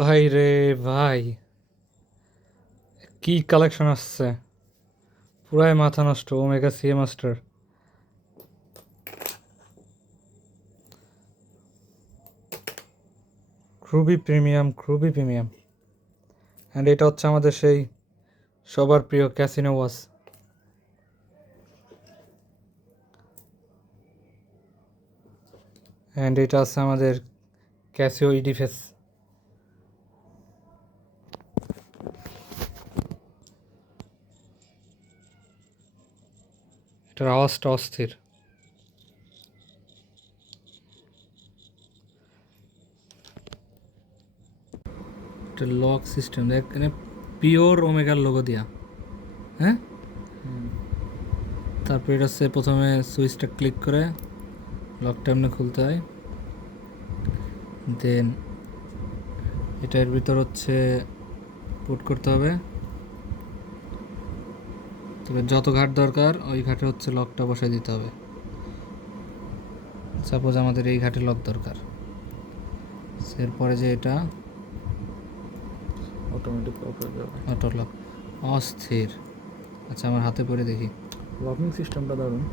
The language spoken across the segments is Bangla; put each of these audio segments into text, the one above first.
ভাই রে ভাই, কি কালেকশন আসছে! পুরাই মাথা নষ্ট। ওমেগা সিএ মাস্টার, খুবই প্রিমিয়াম, খুবই প্রিমিয়াম। অ্যান্ড এটা হচ্ছে আমাদের সেই সবার প্রিয় ক্যাসিনো ওয়াচ। অ্যান্ড এটা আছে আমাদের ক্যাসিও ইডিফেস। এটার আওয়াজটা অস্থির। এটা লক সিস্টেম, এখানে পিওর ওমেগার লোগো দেয়া। হ্যাঁ, তারপর এটা হচ্ছে প্রথমে সুইচটা ক্লিক করে লকটা এমনি খুলতে হয়। দেন এটার ভিতর হচ্ছে পুট করতে হবে। তবে যত ঘাট দরকার ওই ঘাটে হচ্ছে লকটা বসাই দিতে হবে। সাপোজ আমাদের এই ঘাটে লক দরকার, এরপরে যে এটা অটোমেটিক অফ হয়ে যাবে। অটো লক, অস্থির। আচ্ছা, আমার হাতে পরে দেখি। লকিং সিস্টেমটা দারুণ।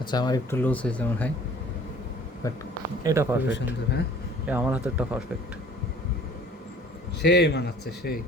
আচ্ছা, আমার একটু লুজ হয়েছে মনে হয়, বাট এটা খুবই পারফেক্ট। সুন্দর। হ্যাঁ, আমার হাতেরটা পারফেক্ট। সেই মানাচ্ছে, সেই।